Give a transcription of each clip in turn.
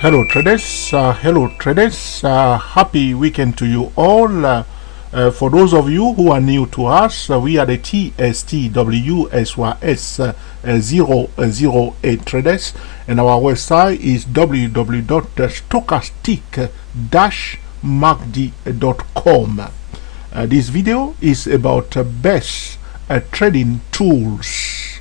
Hello traders, happy weekend to you all. For those of you who are new to us, we are the TSTWSYS 008 traders, and our website is www.stochastic-magdi.com. This video is about best trading tools.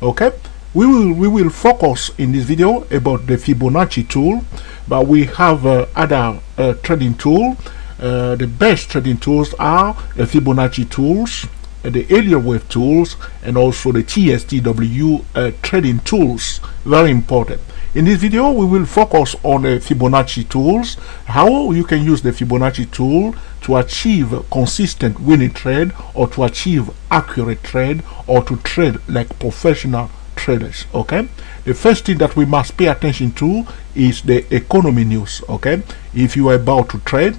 Okay, we will focus in this video about the Fibonacci tool, but we have other trading tool. The best trading tools are the Fibonacci tools, the Elliott wave tools, and also the TSTW trading tools. Very important. In this video, we will focus on the Fibonacci tools, how you can use the Fibonacci tool to achieve consistent winning trade, or to achieve accurate trade, or to trade like professional traders. Okay, the first thing that we must pay attention to is the economy news. Okay, if you are about to trade,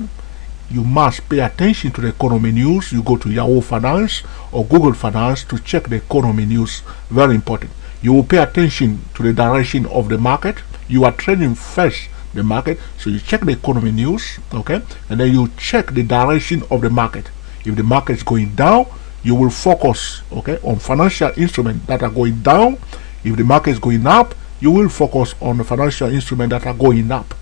you must pay attention to the economy news. You go to Yahoo Finance or Google Finance to check the economy news. Very important. You will pay attention to the direction of the market. You are trading first the market, so you check the economy news, okay, and then you check the direction of the market. If the market is going down, you will focus, okay, on financial instruments that are going down. If the market is going up, you will focus on the financial instruments that are going up.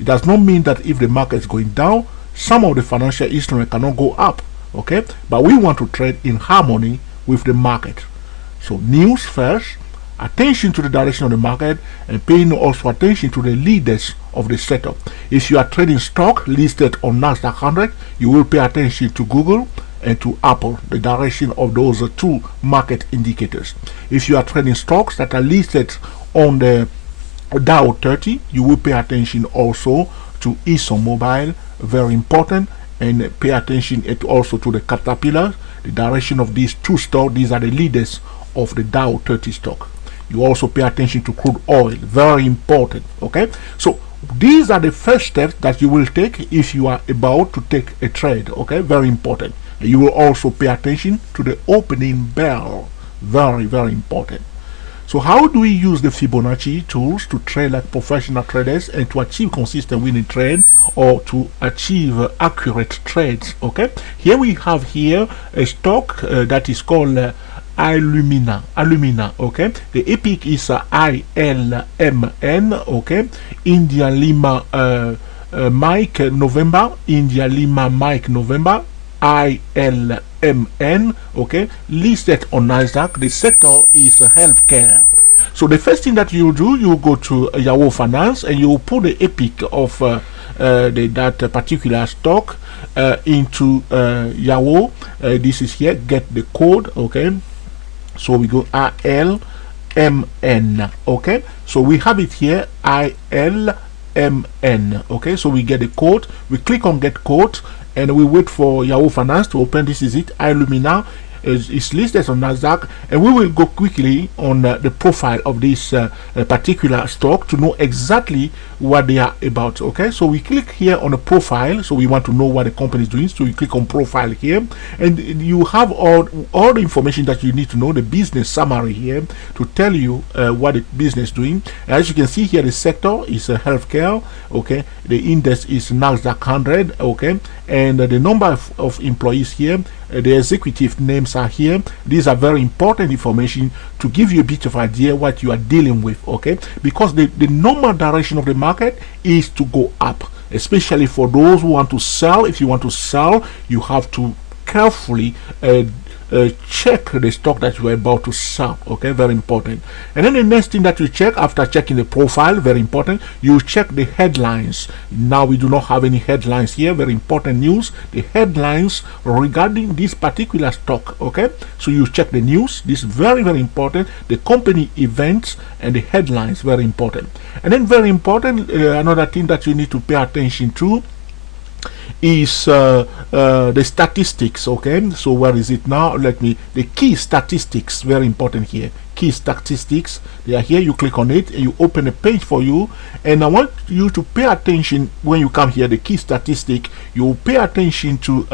It does not mean that if the market is going down, some of the financial instruments cannot go up, okay, but we want to trade in harmony with the market. So news first, attention to the direction of the market, and paying also attention to the leaders of the setup. If you are trading stock listed on Nasdaq 100, you will pay attention to Google and to Apple, the direction of those two market indicators. If you are trading stocks that are listed on the Dow 30, you will pay attention also to ExxonMobil, very important, and pay attention also to the Caterpillar, the direction of these two stocks. These are the leaders of the Dow 30 stock. You also pay attention to crude oil, very important. Okay, so these are the first steps that you will take if you are about to take a trade. Okay, very important. You will also pay attention to the opening bell, very important. So how do we use the Fibonacci tools to trade like professional traders and to achieve consistent winning trade, or to achieve accurate trades? Okay, here we have here a stock that is called Illumina. Okay, the epic is ILMN. Okay, India Lima Mike November, India Lima Mike November, ILMN. Okay, listed on Nasdaq. The sector is healthcare. So the first thing that you do, you go to Yahoo Finance and you put the epic of that particular stock into Yahoo. This is here. Get the code. Okay, so we go ILMN. Okay, so we have it here, ILMN. Okay, so we get the code. We click on get code and we wait for Yahoo Finance to open. This is it, Illumina. Is listed on Nasdaq, and we will go quickly on the profile of this particular stock to know exactly what they are about. Okay, so we click here on the profile, so we want to know what the company is doing, so we click on profile here, and you have all the information that you need to know, the business summary here to tell you what the business is doing. As you can see here, the sector is healthcare. Okay, the index is Nasdaq 100. Okay, and the number of employees here, the executive names are here. These are very important information to give you a bit of idea what you are dealing with. Okay, because the normal direction of the market is to go up, especially for those who want to sell. If you want to sell, you have to carefully check the stock that you are about to sell. Okay, very important. And then the next thing that you check after checking the profile, very important, you check the headlines. Now we do not have any headlines here. Very important news, the headlines regarding this particular stock. Okay, so you check the news. This is very important. The company events and the headlines, very important. And then very important, another thing that you need to pay attention to is the statistics. Okay, so where is it now? The key statistics, very important here. Key statistics, they are here. You click on it and you open a page for you, and I want you to pay attention when you come here. The key statistic, you pay attention to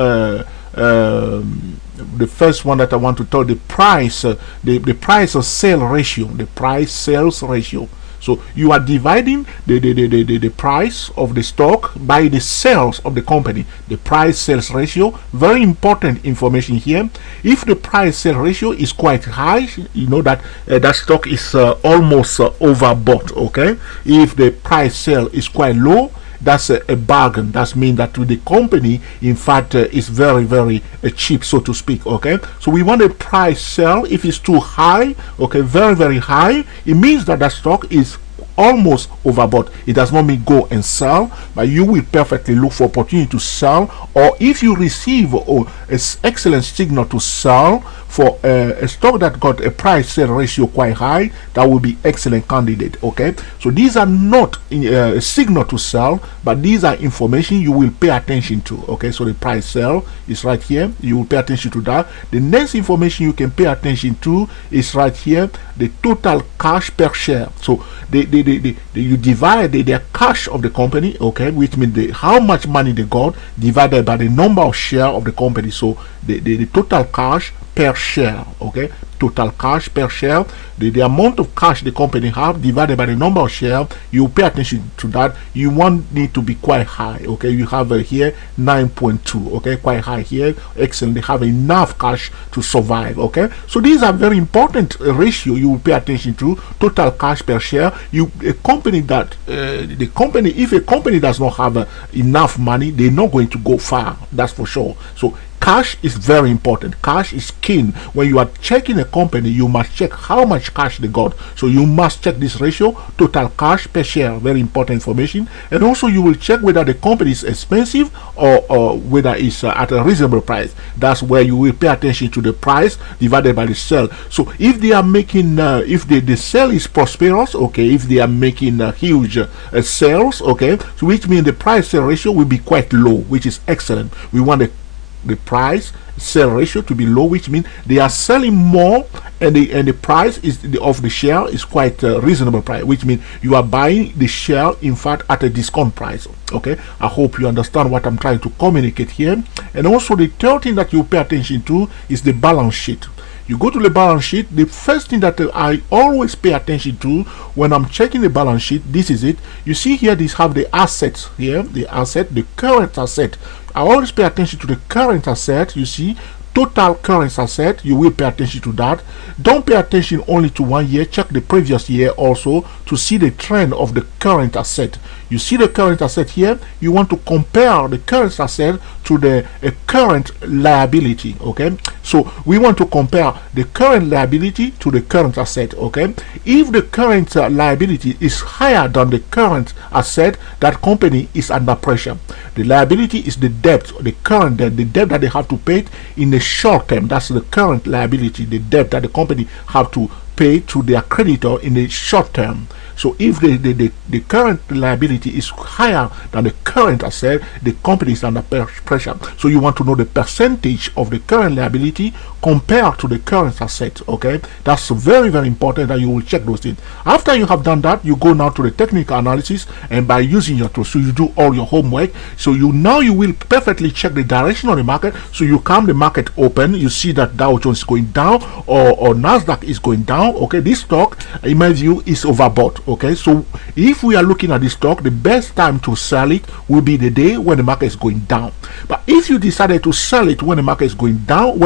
the first one that I want to tell, the price, the price of sale ratio, the price sales ratio. So you are dividing the price of the stock by the sales of the company, the price sales ratio. Very important information here. If the price sales ratio is quite high, you know that that stock is almost overbought. Okay, if the price sale is quite low, that's a bargain. That means that the company in fact is very cheap, so to speak. Okay, so we want a price sell. If it's too high, okay, very high, it means that the stock is almost overbought. It does not mean go and sell, but you will perfectly look for opportunity to sell, or if you receive an excellent signal to sell for a stock that got a price sale ratio quite high, that will be excellent candidate. Okay, so these are not a signal to sell, but these are information you will pay attention to. Okay, so the price sale is right here, you will pay attention to that. The next information you can pay attention to is right here, the total cash per share. So you divide the cash of the company, okay, which means how much money they got divided by the number of share of the company. So the total cash per share, okay, total cash per share, the amount of cash the company have divided by the number of share. You pay attention to that. You want it to be quite high. Okay, you have here 9.2. okay, quite high here. Excellent. They have enough cash to survive. Okay, so these are very important ratio you will pay attention to. Total cash per share. If a company does not have enough money, they're not going to go far, that's for sure. So cash is very important. Cash is king. When you are checking a company, you must check how much cash they got. So you must check this ratio, total cash per share. Very important information. And also you will check whether the company is expensive or whether it's at a reasonable price. That's where you will pay attention to the price divided by the sale. So if they are making, if the sale is prosperous, okay, if they are making huge sales, okay, so which means the price sale ratio will be quite low, which is excellent. We want the price sale ratio to be low, which means they are selling more, and the price of the share is quite reasonable price, which means you are buying the share in fact at a discount price. Okay, I hope you understand what I'm trying to communicate here. And also the third thing that you pay attention to is the balance sheet. You go to the balance sheet. The first thing that I always pay attention to when I'm checking the balance sheet, this is it. You see here, these have the assets here, the current asset. I always pay attention to the current asset. You see, total current asset, you will pay attention to that. Don't pay attention only to 1 year, check the previous year also to see the trend of the current asset. You see the current asset here, you want to compare the current asset to the current liability. Okay, so we want to compare the current liability to the current asset. Okay, if the current liability is higher than the current asset, that company is under pressure. The liability is the debt, the current debt, the debt that they have to pay in the short term. That's the current liability, the debt that the company have to pay to their creditor in the short term. So if the current liability is higher than the current asset, the company is under pressure. So you want to know the percentage of the current liability compared to the current asset. Okay, that's very important that you will check those things. After you have done that, you go now to the technical analysis, and by using your tools, so you do all your homework. So you will perfectly check the direction of the market. So you come the market open, you see that Dow Jones is going down or Nasdaq is going down. Okay, this stock in my view is overbought. Okay, so if we are looking at this stock, the best time to sell it will be the day when the market is going down. But if you decided to sell it when the market is going down,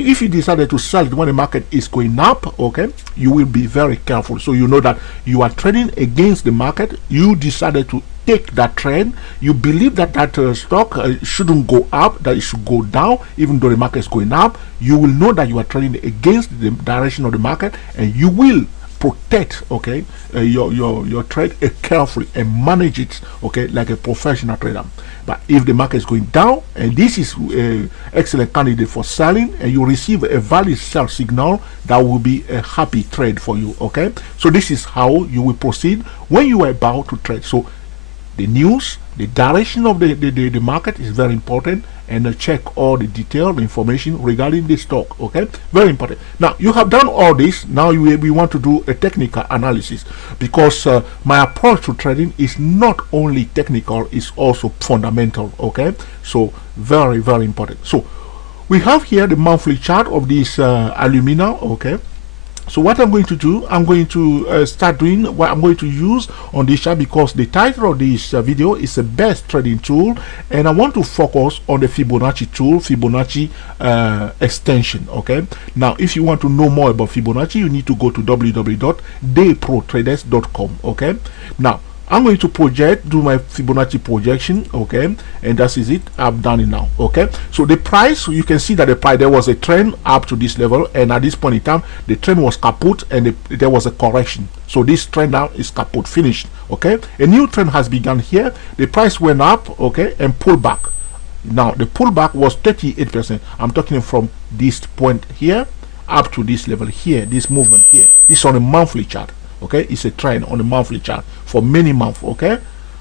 if you decided to sell it when the market is going up, okay, you will be very careful. So you know that you are trading against the market. You decided to take that trend. You believe that stock shouldn't go up, that it should go down, even though the market is going up. You will know that you are trading against the direction of the market, and you will protect, okay, your trade carefully and manage it, okay, like a professional trader. But if the market is going down, and this is excellent candidate for selling, and you receive a valid sell signal, that will be a happy trade for you. Okay, so this is how you will proceed when you are about to trade. So the news, the direction of the market is very important, and check all the detailed information regarding the stock. Okay, very important. Now you have done all this. Now we want to do a technical analysis, because my approach to trading is not only technical, it's also fundamental. Okay, so very important. So we have here the monthly chart of this alumina. Okay, So what I'm going to do, I'm going to start doing what I'm going to use on this chart, because the title of this video is the best trading tool, and I want to focus on the Fibonacci tool, Fibonacci extension. Okay, now if you want to know more about Fibonacci, you need to go to www.dayprotraders.com. okay, now I'm going to do my Fibonacci projection, okay, and that is it. I've done it now, okay. So the price, you can see that the price, there was a trend up to this level, and at this point in time, the trend was kaput, and there was a correction. So this trend now is kaput, finished, okay. A new trend has begun here. The price went up, okay, and pulled back. Now the pullback was 38%. I'm talking from this point here up to this level here, this movement here. This is on a monthly chart. Okay, it's a trend on the monthly chart for many months. Okay,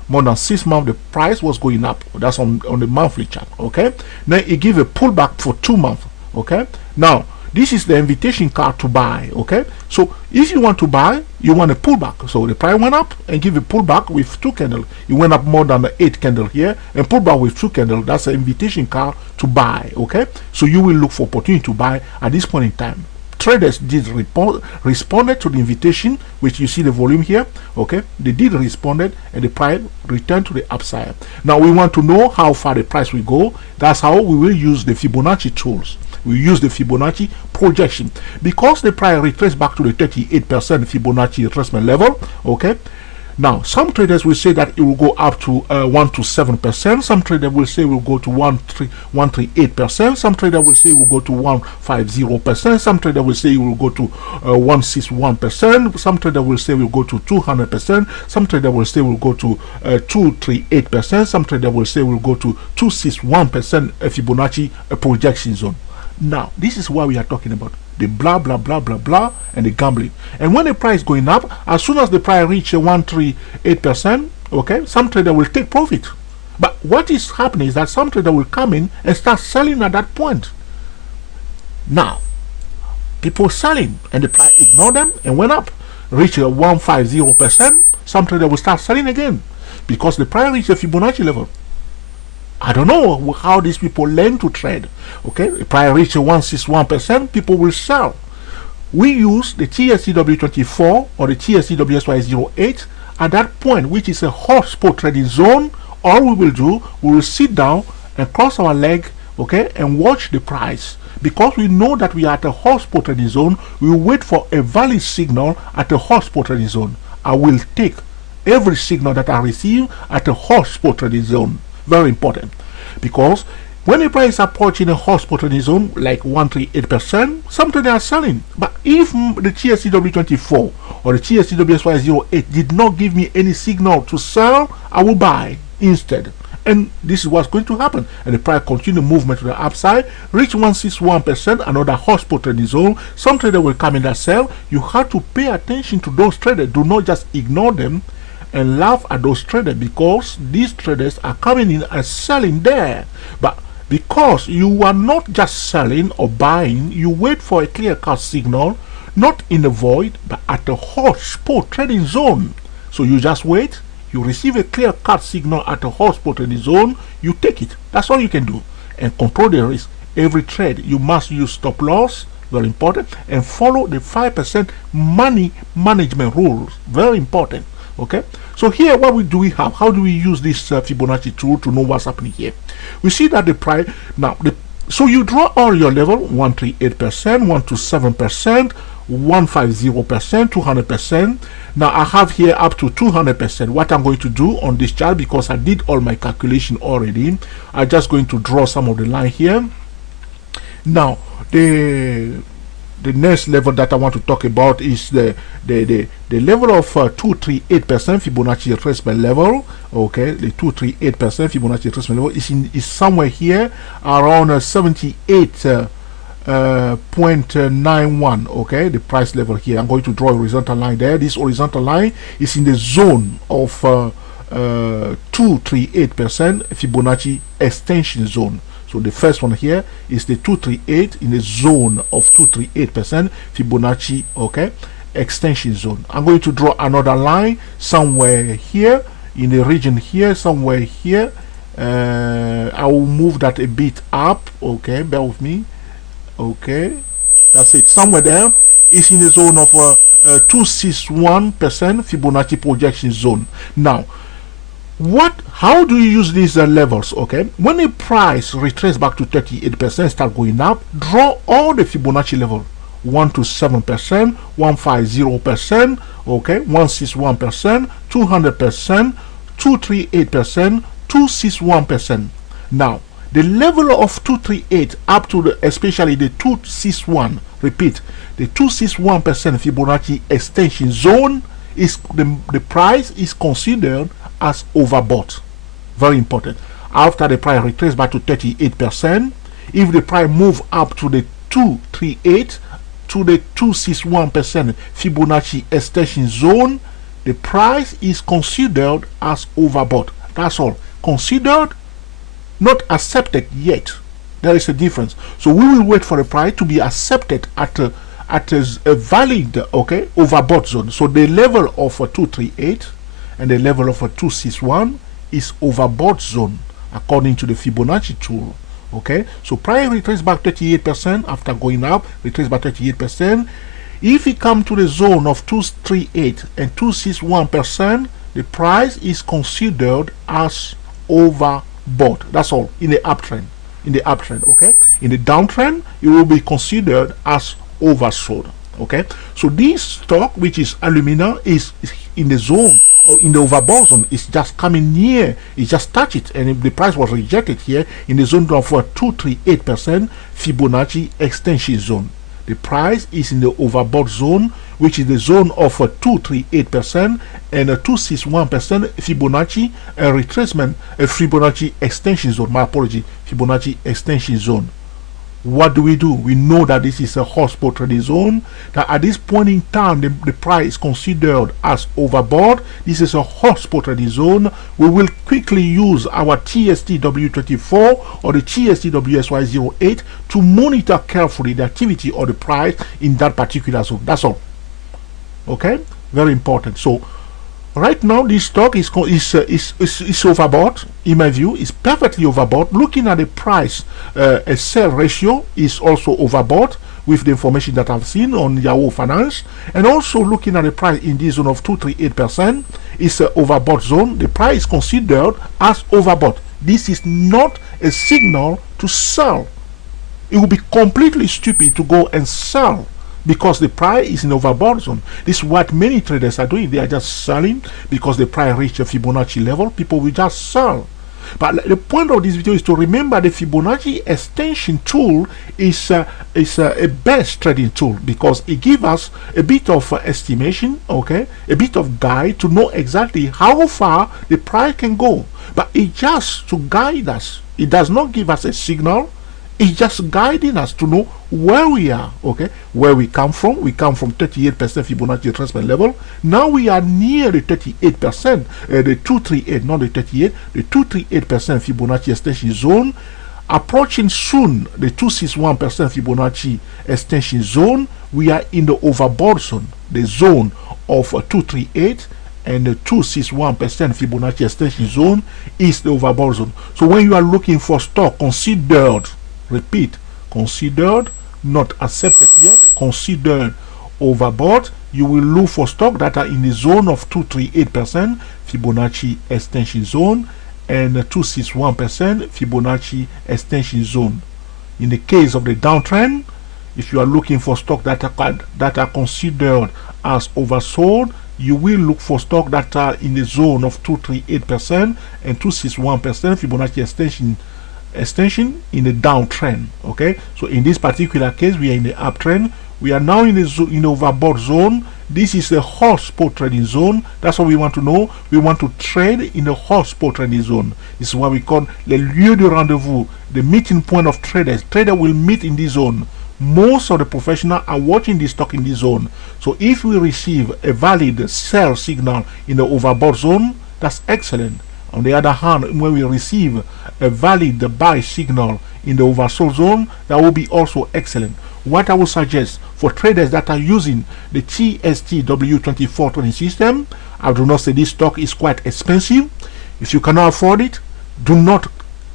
more than 6 months the price was going up. That's on the monthly chart. Okay, now it give a pullback for 2 months. Okay, now this is the invitation card to buy. Okay, so if you want to buy, you want a pullback. So the price went up and give a pullback with 2 candles. It went up more than the 8 candle here and pullback with 2 candles. That's an invitation card to buy. Okay, so you will look for opportunity to buy at this point in time. Traders did responded to the invitation, which you see the volume here. Okay, they did responded, and the price returned to the upside. Now we want to know how far the price will go. That's how we will use the Fibonacci tools. We use the Fibonacci projection, because the price retraced back to the 38% Fibonacci retracement level. Okay, now some traders will say that it will go up to 1 to 7%. Some traders will say it will go to 138%. Some traders will say it will go to 150%. Some traders will say it will go to 161%. Some traders will say it will go to 200%. Some traders will say it will go to 238%. Some traders will say it will go to 261% Fibonacci projection zone. Now this is what we are talking about, the blah blah blah blah blah and the gambling. And when the price going up, as soon as the price reach 138%, okay, some trader will take profit. But what is happening is that some trader will come in and start selling at that point. Now people selling, and the price ignore them and went up, reach 150%. Some trader will start selling again because the price reached a Fibonacci level. I don't know how these people learn to trade. Okay, if I reach 161%, people will sell. We use the TSCW24 or the TSCWSY08 at that point, which is a hot spot trading zone. All we will do, we will sit down and cross our leg, okay, and watch the price. Because we know that we are at a hot spot trading zone, we will wait for a valid signal at a hot spot trading zone. I will take every signal that I receive at a hot spot trading zone. Very important, because when the price is approaching a hot spot trading zone like 138%, some traders are selling. But if the TSCW24 or the TSCWSY08 did not give me any signal to sell, I will buy instead. And this is what's going to happen. And the price continue movement to the upside, reach 161%, another hot spot trading zone. Some traders will come in and sell. You have to pay attention to those traders. Do not just ignore them and laugh at those traders, because these traders are coming in and selling there. But because you are not just selling or buying, you wait for a clear cut signal, not in the void, but at the hot spot trading zone. So you just wait, you receive a clear cut signal at the hot spot trading zone, you take it. That's all you can do, and control the risk. Every trade you must use stop loss, very important, and follow the 5% money management rules, very important. Okay, so here what we have, how do we use this Fibonacci tool to know what's happening here? We see that the price now, so you draw all your level: 138%, 127%, 150%, 200%. Now I have here up to 200%. What I'm going to do on this chart, because I did all my calculation already, I'm just going to draw some of the line here. Now the next level that I want to talk about is the level of 238% Fibonacci retracement level. Okay, the 238% Fibonacci retracement level is somewhere here around 78.91. okay, the price level here. I'm going to draw a horizontal line there. This horizontal line is in the zone of 238% Fibonacci extension zone. So the first one here is the 238 in the zone of 238% Fibonacci, okay, extension zone. I'm going to draw another line somewhere here in the region here, somewhere here. I will move that a bit up. Okay, bear with me. Okay, that's it. Somewhere there is in the zone of 261% Fibonacci projection zone. Now, how do you use these levels? Okay, when a price retraces back to 38%, start going up, draw all the Fibonacci level: 127%, 150%, okay, 161%, 200%, 238%, 261%. Now, the level of 238 up to especially the 261, repeat, the 261% Fibonacci extension zone is the price is considered as overbought. Very important. After the price retraces back to 38%, if the price move up to the 238 to the 261% Fibonacci extension zone, the price is considered as overbought. That's all. Considered, not accepted yet. There is a difference. So we will wait for the price to be accepted at a valid, okay, overbought zone. So the level of 238 and the level of 261 is overbought zone according to the Fibonacci tool. Okay, so price retraces back 38% after going up, retraces back 38%. If it come to the zone of 238 and 261%, the price is considered as overbought. That's all. In the uptrend, okay. In the downtrend, it will be considered as oversold. Okay, so this stock, which is alumina, is in the zone or in the overbought zone. It's just coming near, it just touched it, and if the price was rejected here in the zone of 238% Fibonacci extension zone. The price is in the overbought zone, which is the zone of 238% and 261% Fibonacci retracement, Fibonacci extension zone. My apology, Fibonacci extension zone. What do? We know that this is a hotspot trading zone, that at this point in time the price is considered as overbought. This is a hotspot trading zone. We will quickly use our TSTW24 or the TSTWSY08 to monitor carefully the activity of the price in that particular zone. That's all. Okay, very important. So right now this stock is overbought. In my view, is perfectly overbought. Looking at the price, a sell ratio is also overbought with the information that I've seen on Yahoo Finance, and also looking at the price in this zone of 238% is an overbought zone. The price is considered as overbought. This is not a signal to sell. It would be completely stupid to go and sell because the price is in overbought zone. This is what many traders are doing. They are just selling because the price reached a Fibonacci level. People will just sell. But the point of this video is to remember the Fibonacci extension tool is a best trading tool because it gives us a bit of estimation, okay, a bit of guide to know exactly how far the price can go. But it just to guide us. It does not give us a signal. It's just guiding us to know where we are, okay, where we come from. We come from 38% Fibonacci retracement level. Now we are near the 38%, the 238, not the 38, the 238% Fibonacci extension zone. Approaching soon the 261% Fibonacci extension zone. We are in the overbought zone, the zone of 238. And the 261% Fibonacci extension zone is the overbought zone. So when you are looking for stock considered, repeat, considered, not accepted yet, considered overbought, you will look for stock that are in the zone of 238% Fibonacci extension zone and 261% Fibonacci extension zone. In the case of the downtrend, if you are looking for stock that are considered as oversold, you will look for stock that are in the zone of 238% and 261% Fibonacci extension in the downtrend. Okay, so in this particular case we are in the uptrend. We are now in the overbought zone. This is the hotspot trading zone. That's what we want to know. We want to trade in the hotspot trading zone. This is what we call the lieu de rendezvous, the meeting point of traders. Traders will meet in this zone. Most of the professionals are watching this stock in this zone. So if we receive a valid sell signal in the overbought zone, that's excellent. On the other hand, when we receive a valid buy signal in the oversold zone, that will be also excellent. What I would suggest for traders that are using the TSTW24 trading system, I do not say this stock is quite expensive. If you cannot afford it, do not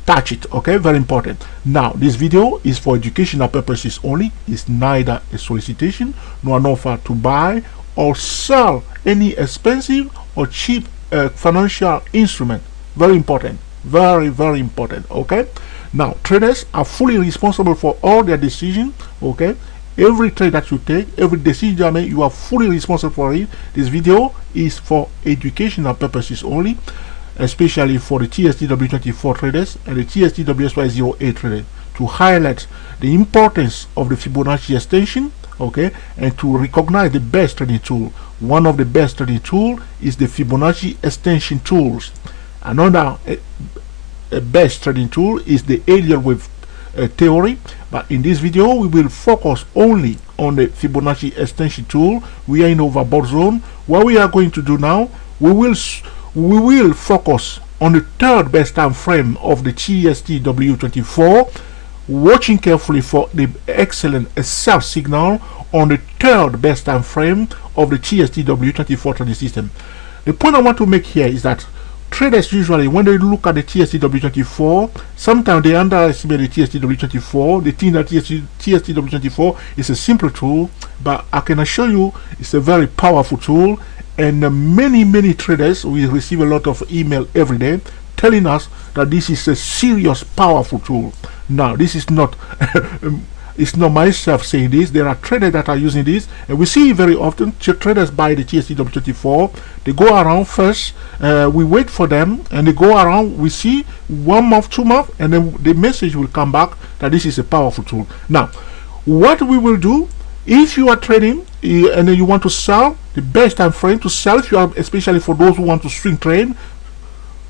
touch it. Okay, very important. Now this video is for educational purposes only. It's neither a solicitation nor an offer to buy or sell any expensive or cheap financial instrument. Very important, very important. Okay, now traders are fully responsible for all their decisions. Okay, every trade that you take, every decision you make, you are fully responsible for it. This video is for educational purposes only, especially for the TSTW24 traders and the TSTWSY08 traders, to highlight the importance of the Fibonacci extension, okay, and to recognize the best trading tool. One of the best trading tool is the Fibonacci extension tools. Another best trading tool is the alien wave theory, but in this video we will focus only on the Fibonacci extension tool. We are in overbought zone. What we are going to do now, we will focus on the third best time frame of the TSTW24, watching carefully for the excellent sell signal on the third best time frame of the TSTW24 trading system. The point I want to make here is that traders usually, when they look at the TSTW24, sometimes they underestimate the TSTW24. They think that TSTW24 is a simple tool, but I can assure you it's a very powerful tool. And many traders, we receive a lot of email every day telling us that this is a serious, powerful tool. Now, this is not it's not myself saying this. There are traders that are using this, and we see very often traders buy the TSTW24. They go around first, we wait for them, and they go around. We see 1 month, 2 months, and then the message will come back that this is a powerful tool. Now, what we will do, if you are trading and then you want to sell, the best time frame to sell, if you are, especially for those who want to swing trade,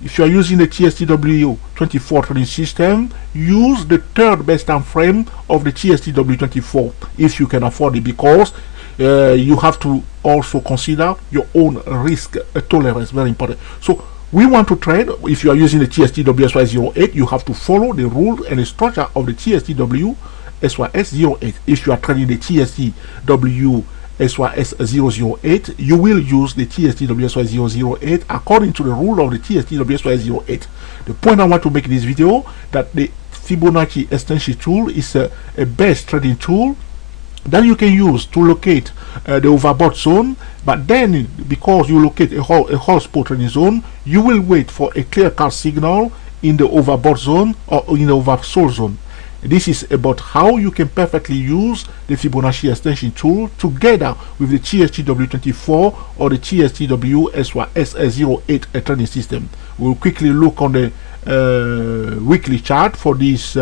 if you are using the TSTW24 trading system, use the third best time frame of the TSTW24 if you can afford it, because you have to also consider your own risk tolerance. Very important. So we want to trade. If you are using the TSTW-SY08, you have to follow the rule and the structure of the TSTW-SYS08. If you are trading the TSTW-SYS008, you will use the TSTW-SY008 according to the rule of the TSTW-SY08. The point I want to make in this video, that the Fibonacci extension tool is a best trading tool that you can use to locate the overbought zone. But then, because you locate a whole spot trading zone, you will wait for a clear cut signal in the overbought zone or in the oversold zone. This is about how you can perfectly use the Fibonacci extension tool together with the TSTW24 or the TSTW-SYS08 trading system. We'll quickly look on the weekly chart for this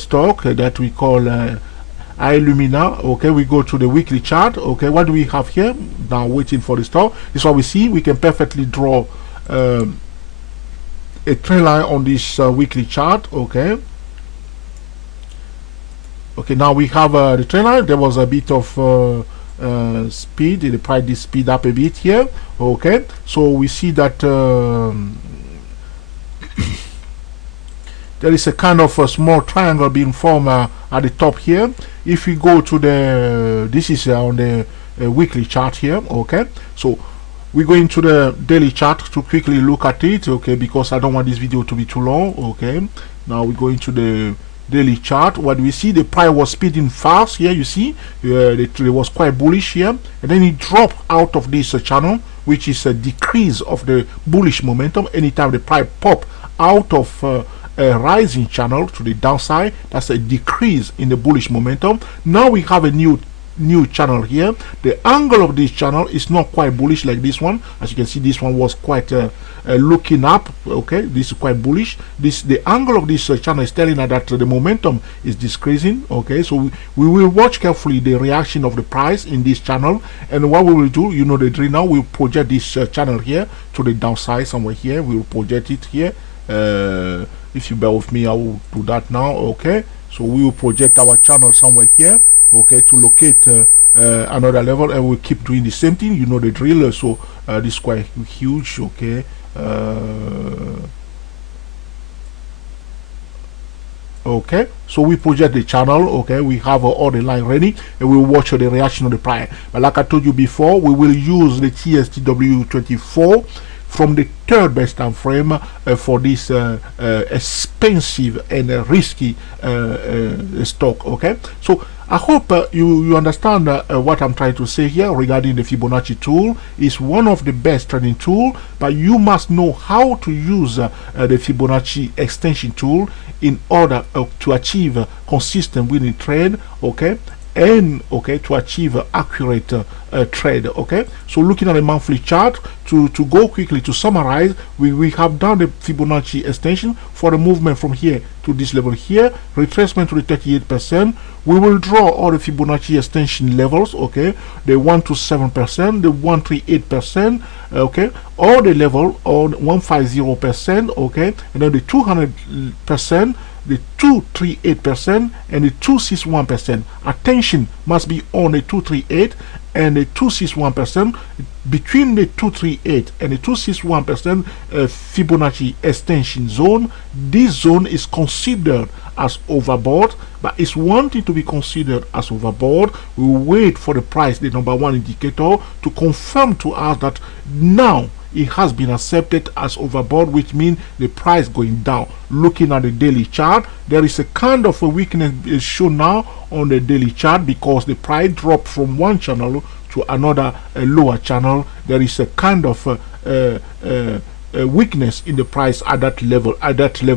stock that we call Illumina. Okay, we go to the weekly chart. Okay, what do we have here? Now waiting for the stock. This is what we see. We can perfectly draw a trend line on this weekly chart. Okay. Okay, now we have the trend line. There was a bit of speed. The price did speed up a bit here. Okay, so we see that there is a kind of a small triangle being formed at the top here. If we go to the, this is on the weekly chart here. Okay, so we go into the daily chart to quickly look at it. Okay, because I don't want this video to be too long. Okay, now we go into the daily chart. What we see, the price was speeding fast here. You see it was quite bullish here, and then it dropped out of this channel, which is a decrease of the bullish momentum. Anytime the price pop out of a rising channel to the downside, that's a decrease in the bullish momentum. Now we have a new channel here. The angle of this channel is not quite bullish like this one. As you can see, this one was quite looking up. Okay, this is quite bullish. The angle of this channel is telling us that the momentum is decreasing. Okay, so we will watch carefully the reaction of the price in this channel, and what we will do, you know the drill now, we'll project this channel here to the downside somewhere here. We will project it here. If you bear with me, I will do that now. Okay, so we will project our channel somewhere here. Okay, to locate another level, and we'll keep doing the same thing. You know the drill. So this is quite huge. Okay, okay, so we project the channel. Okay, we have all the line ready, and we'll watch the reaction of the price. But like I told you before, we will use the TSTW24 from the third best time frame for this expensive and risky stock. Okay, so I hope you understand what I'm trying to say here regarding the Fibonacci tool. Is one of the best trading tool, but you must know how to use the Fibonacci extension tool in order to achieve consistent winning trade. Okay, and to achieve accurate trade. Okay, so looking at the monthly chart, to go quickly to summarize, we have done the Fibonacci extension for the movement from here to this level here, retracement to the 38%. We will draw all the Fibonacci extension levels, okay, the 127%, the 138%, okay, all the level on 150%, okay, and then the 200%, the 238% and the 261%. Attention must be on the 238 and the 261%. Between the 238 and the 261% Fibonacci extension zone, this zone is considered as overbought, but it's wanting to be considered as overbought. We will wait for the price, the number one indicator, to confirm to us that now it has been accepted as overbought, which means the price going down. Looking at the daily chart, there is a kind of a weakness shown now on the daily chart because the price dropped from one channel to another lower channel. There is a kind of weakness in the price at that level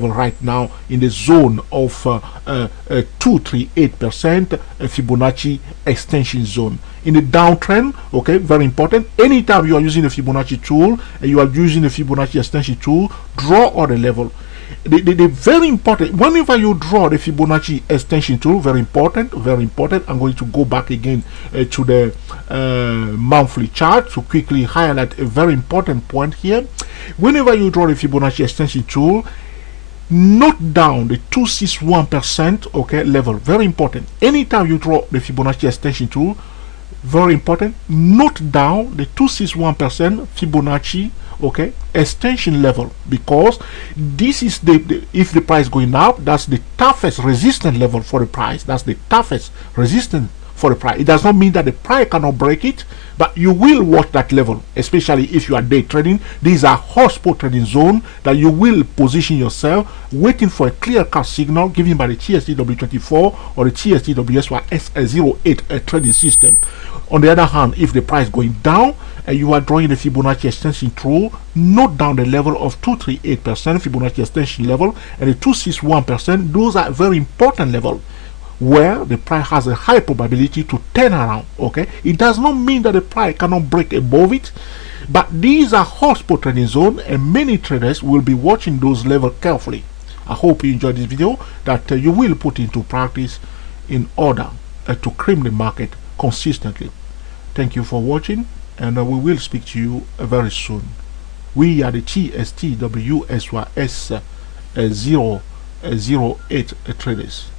right now, in the zone of 238% Fibonacci extension zone. In the downtrend, okay, very important, anytime you are using the Fibonacci tool and you are using the Fibonacci extension tool, draw all the level. The very important, whenever you draw the Fibonacci extension tool, very important. I'm going to go back again to the monthly chart to quickly highlight a very important point here. Whenever you draw the Fibonacci extension tool, note down the 261%, okay, level, very important. Anytime you draw the Fibonacci extension tool, very important, note down the 261% Fibonacci, okay, extension level, because this is the if the price going up, that's the toughest resistance level for the price. That's the toughest resistance for the price. It does not mean that the price cannot break it, but you will watch that level, especially if you are day trading. These are hot spot trading zone that you will position yourself, waiting for a clear cut signal given by the TSTW24 or the TSTWSY08 trading system. On the other hand, if the price going down and you are drawing the Fibonacci extension tool, note down the level of 238% Fibonacci extension level and the 261%. Those are very important level where the price has a high probability to turn around. Okay, it does not mean that the price cannot break above it, but these are hot spot trading zone and many traders will be watching those levels carefully. I hope you enjoyed this video, that you will put into practice in order to cream the market consistently. Thank you for watching, and we will speak to you very soon. We are the TSTWSYS 008 traders.